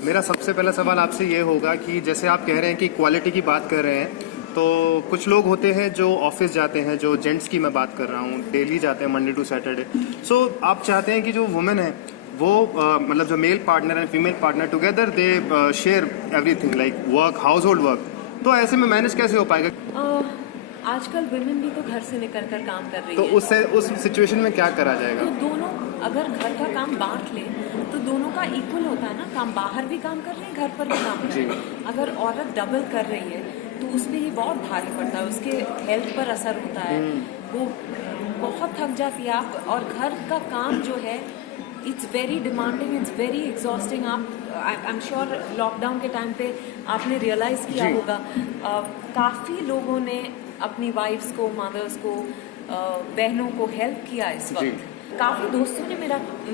मेरा सबसे पहला सवाल आपसे ये होगा कि जैसे आप कह रहे हैं कि क्वालिटी की बात कर रहे हैं, तो कुछ लोग होते हैं जो ऑफिस जाते हैं, जो जेंट्स की मैं बात कर रहा हूँ, डेली जाते हैं मंडे टू सैटरडे। सो आप चाहते हैं कि जो वुमेन है वो मतलब जो male partner and female partner together they share everything like work, house hold work, तो ऐसे में मैनेज कैसे हो पाएगा? आजकल वुमेन भी तो घर से निकल कर काम कर रही तो है। उस सिचुएशन में क्या करा जाएगा? तो दोनों अगर घर का काम बांट ले तो दोनों का इक्वल होता है ना, काम बाहर भी काम कर रहे हैं, घर पर भी काम कर रहे हैं। अगर औरत डबल कर रही है तो उस पर ये बहुत भारी पड़ता है, उसके हेल्थ पर असर होता है, वो बहुत थक जाती है। आप और घर का काम जो है it's very demanding, it's very exhausting. आप आई एम श्योर लॉकडाउन के टाइम पे आपने रियलाइज़ किया होगा, काफ़ी लोगों ने अपनी वाइफ्स को, मदर्स को, बहनों को हेल्प किया इस वक्त। काफ़ी दोस्तों ने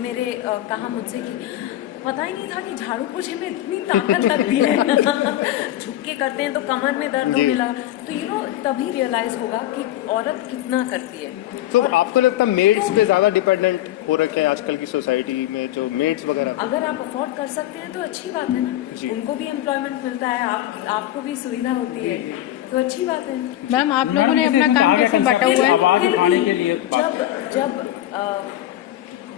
मेरे कहा मुझसे कि पता ही नहीं था कि झाड़ू पोछे में इतनी ताकत लगती है। झुक के करते हैं तो कमर में दर्द होने लगा, तो तभी रियलाइज होगा कि औरत कितना करती है। तो आपको लगता है मेड्स पे ज़्यादा डिपेंडेंट हो रखे हैं आजकल की सोसाइटी में, जो मेड्स वगैरह? अगर आप अफोर्ड कर सकते हैं तो अच्छी बात है ना, उनको भी एम्प्लॉयमेंट मिलता है, आपको भी सुविधा होती है, तो अच्छी बात है। मैम आप लोगों ने अपना काम कैसे बांटा हुआ है? आवाज उठाने के लिए जब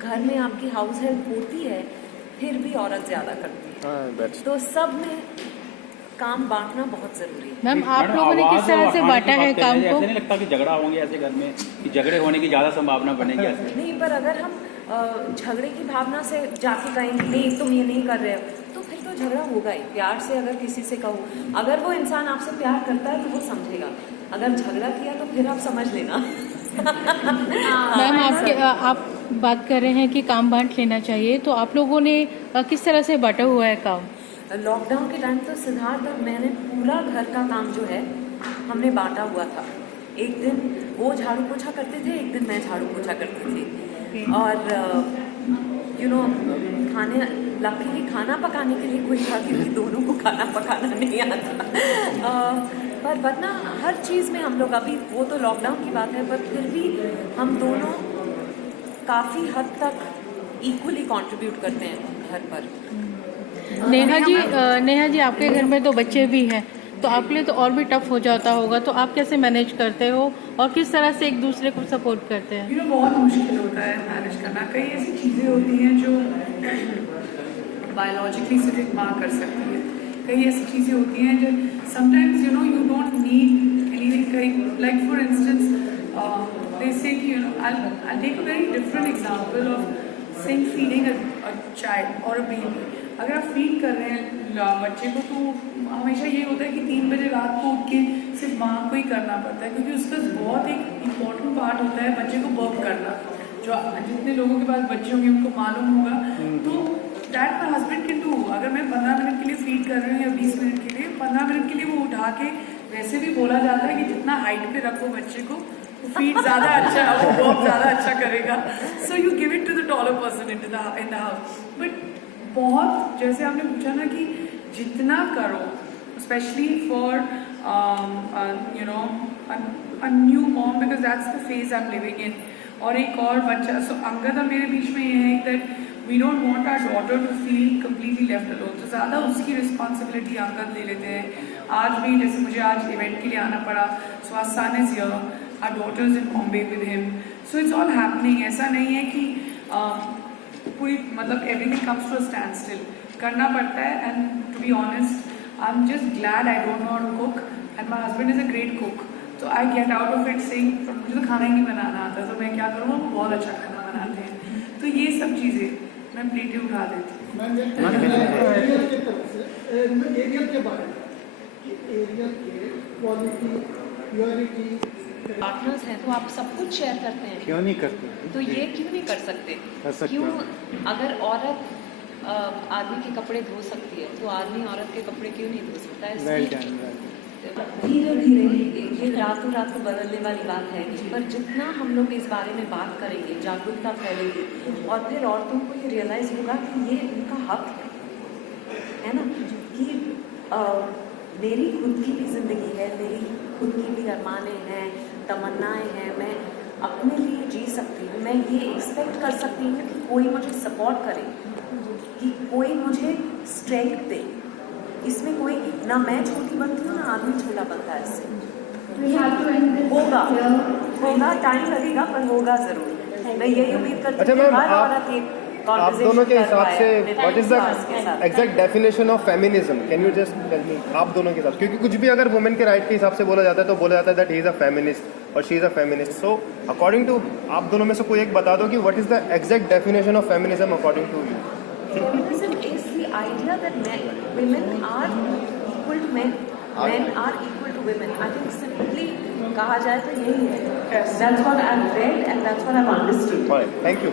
घर में आपकी हाउस हेल्प होती है फिर भी औरत ज्यादा करती है, तो सब में काम बांटना बहुत जरूरी है। मैम आप लोगों ने किस तरह से बांटा है काम को? ऐसे नहीं लगता कि झगड़ा होंगे ऐसे घर में, कि झगड़े होने की ज्यादा संभावना बनेगी ऐसे? नहीं, पर अगर हम झगड़े की भावना से जाके कहेंगे नहीं तुम ये नहीं कर रहे हो, तो फिर तो झगड़ा होगा ही। प्यार से अगर किसी से कहो, अगर वो इंसान आपसे प्यार करता है तो वो समझेगा, अगर झगड़ा किया तो फिर आप समझ लेना। मैम आप बात कर रहे हैं कि काम बांट लेना चाहिए, तो आप लोगों ने किस तरह से बांटा हुआ है काम? लॉकडाउन के टाइम तो सिद्धार्थ और मैंने पूरा घर का काम जो है हमने बांटा हुआ था। एक दिन वो झाड़ू पोछा करते थे, एक दिन मैं झाड़ू पोछा करती थी। और लकीली खाना पकाने के लिए कोई था, क्योंकि दोनों को खाना पकाना नहीं आता। पर वरना हर चीज़ में हम लोग, अभी वो तो लॉकडाउन की बात है, पर फिर भी हम दोनों काफ़ी हद तक इक्वली कंट्रीब्यूट करते हैं घर पर। नेहा जी आपके घर में तो बच्चे भी हैं, तो आपके लिए तो और भी टफ हो जाता होगा, तो आप कैसे मैनेज करते हो और किस तरह से एक दूसरे को सपोर्ट करते हैं? बहुत मुश्किल होता है मैनेज करना। कई ऐसी चीज़ें होती हैं जो बायोलॉजिकली सिर्फ एक माँ कर सकती है, कई ऐसी चीज़ें होती हैं जो sometimes you don't need anything. Like for instance they say कि I'll take a very different example of saying feeding a child or a baby। अगर आप फीड कर रहे हैं बच्चे को, तो हमेशा ये होता है कि 3 बजे रात को उठ के सिर्फ माँ को ही करना पड़ता है, क्योंकि उसका बहुत एक इम्पॉर्टेंट पार्ट होता है बच्चे को बर्प करना। जो जितने लोगों के पास बच्चे होंगे उनको मालूम होगा। तो that my husband can do. अगर मैं 15 मिनट के लिए फीड कर रही हूँ या 20 मिनट के लिए, 15 मिनट के लिए वो उठा के, वैसे भी बोला जाता है कि जितना हाइट पे रखो बच्चे को, फीड ज़्यादा अच्छा, वो बहुत ज़्यादा अच्छा करेगा। So you give it to the taller person in the house. But बहुत, जैसे आपने पूछा ना कि जितना करो, specially for a new mom, because that's the phase I am living in. और एक और बच्चा, सो अंगद मेरे बीच में ये है that we don't want our daughter to feel completely left alone, तो ज़्यादा उसकी रिस्पॉन्सिबिलिटी अंगद ले लेते हैं। आज भी जैसे मुझे आज इवेंट के लिए आना पड़ा, so our son is here, our daughter is in Bombay with him, so it's all happening. ऐसा नहीं है कि कोई मतलब everything comes to a standstill, करना पड़ता है। And to be honest, I am just glad I don't know how to cook and my husband is a great cook, तो I get out of it saying मुझे तो खाना ही नहीं बनाना आता, तो मैं क्या करूँ, वो बहुत अच्छा खाना बनाते हैं। तो ये सब चीज़ें मैं प्लेटें उठा देती हूँ। एरियल के बारे में, एरियल के क्वालिटी, प्योरिटी, पार्टनर्स हैं तो आप सब कुछ शेयर करते हैं, क्यों नहीं करते? तो ये क्यों नहीं कर सकते? क्यों? अगर औरत आदमी के कपड़े धो सकती है, तो आदमी औरत के कपड़े क्यों नहीं धो सकता है? धीरे धीरे ये रातों रात को बदलने वाली बात है, पर जितना हम लोग इस बारे में बात करेंगे, जागरूकता फैलेगी, और फिर औरतों को ये रियलाइज होगा कि ये उनका हक है ना, कि मेरी खुद की भी ज़िंदगी है, मेरी खुद की भी अरमानें हैं, तमन्नाएं हैं, मैं अपने लिए जी सकती हूँ, मैं ये एक्सपेक्ट कर सकती हूँ कि कोई मुझे सपोर्ट करे। कि कोई मुझे स्ट्रेंथ दे, इसमें कोई ना मैं छोटी बनती हूँ ना आदमी छोटा बनता है इससे। होगा टाइम लगेगा पर होगा जरूर। मैं यही उम्मीद करती अच्छा हूँ मैम, कि हर औरत ये आप दोनों conversation के कर हिसाब पाए से अपने व्हाट इज friends के द साथ। Exact definition of feminism, can you just tell me, आप दोनों के हिसाब, क्योंकि कुछ भी अगर वुमेन के राइट के हिसाब से बोला जाता है तो बोला जाता है that he is a feminist और she is a feminist. So according to आप दोनों में से कोई एक बता दो कि what is the exact definition of feminism according to you. Feminism is the idea that women are equal to men, men are equal to women. I think simply कहा जाए तो यही है. That's what I've read and that's what I've understood. Thank you.